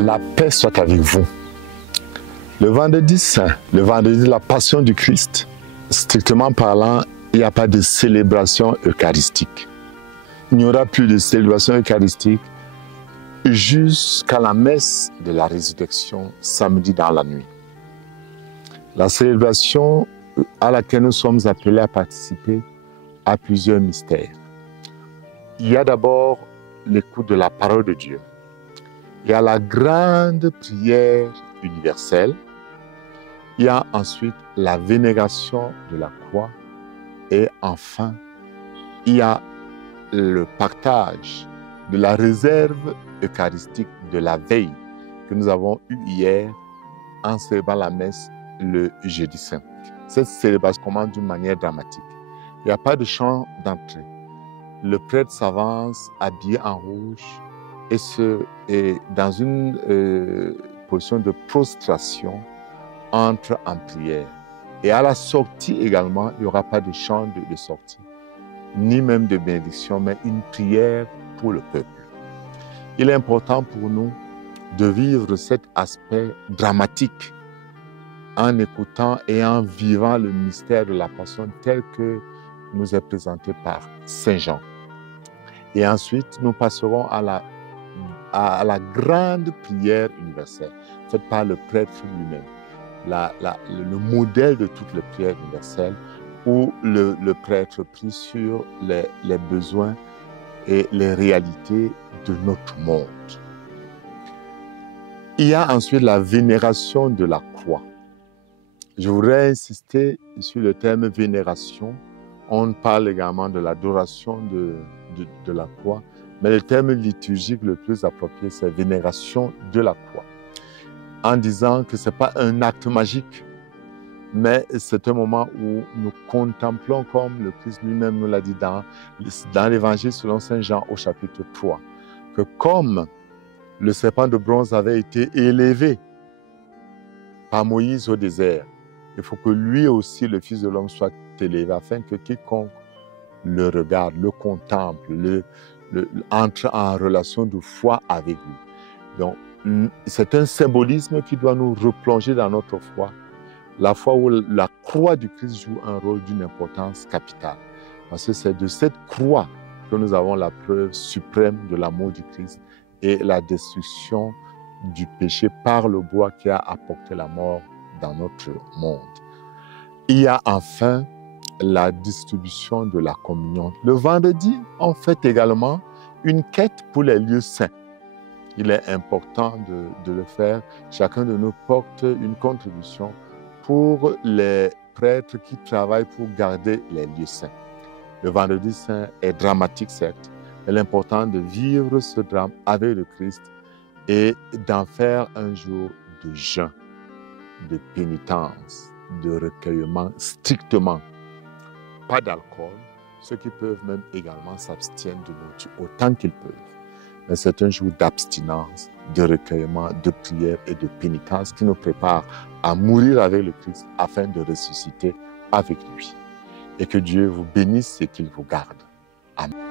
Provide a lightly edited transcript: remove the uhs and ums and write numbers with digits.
La paix soit avec vous. Le vendredi saint, le vendredi de la passion du Christ, strictement parlant, il n'y a pas de célébration eucharistique. Il n'y aura plus de célébration eucharistique jusqu'à la messe de la résurrection samedi dans la nuit. La célébration à laquelle nous sommes appelés à participer a plusieurs mystères. Il y a d'abord l'écoute de la parole de Dieu. Il y a la grande prière universelle. Il y a ensuite la vénération de la croix. Et enfin, il y a le partage de la réserve eucharistique de la veille que nous avons eue hier en célébrant la messe le jeudi saint. Cette célébration commence d'une manière dramatique. Il n'y a pas de chant d'entrée. Le prêtre s'avance habillé en rouge et dans une position de prostration entre en prière. Et à la sortie également, il n'y aura pas de chant de sortie, ni même de bénédiction, mais une prière pour le peuple. Il est important pour nous de vivre cet aspect dramatique en écoutant et en vivant le mystère de la passion tel que nous est présenté par Saint Jean. Et ensuite, nous passerons à la grande prière universelle, faite par le prêtre lui-même, le modèle de toutes les prières universelles, où le prêtre prie sur les besoins et les réalités de notre monde. Il y a ensuite la vénération de la croix. Je voudrais insister sur le terme vénération. On parle également de l'adoration de la croix, mais le terme liturgique le plus approprié, c'est vénération de la croix. En disant que ce n'est pas un acte magique, mais c'est un moment où nous contemplons, comme le Christ lui-même nous l'a dit dans l'Évangile selon Saint Jean au chapitre 3, que comme le serpent de bronze avait été élevé par Moïse au désert, il faut que lui aussi, le Fils de l'homme, soit élevé, afin que quiconque le regarde, le contemple, entre en relation de foi avec lui. Donc, c'est un symbolisme qui doit nous replonger dans notre foi, la foi où la croix du Christ joue un rôle d'une importance capitale. Parce que c'est de cette croix que nous avons la preuve suprême de l'amour du Christ et la destruction du péché par le bois qui a apporté la mort dans notre monde. Il y a enfin la distribution de la communion. Le vendredi, on fait également une quête pour les lieux saints. Il est important de le faire. Chacun de nous porte une contribution pour les prêtres qui travaillent pour garder les lieux saints. Le vendredi saint est dramatique, certes, mais l'important de vivre ce drame avec le Christ et d'en faire un jour de jeûne, de pénitence, de recueillement strictement. Pas d'alcool, ceux qui peuvent même également s'abstiennent de nourriture autant qu'ils peuvent. Mais c'est un jour d'abstinence, de recueillement, de prière et de pénitence qui nous prépare à mourir avec le Christ afin de ressusciter avec lui. Et que Dieu vous bénisse et qu'il vous garde. Amen.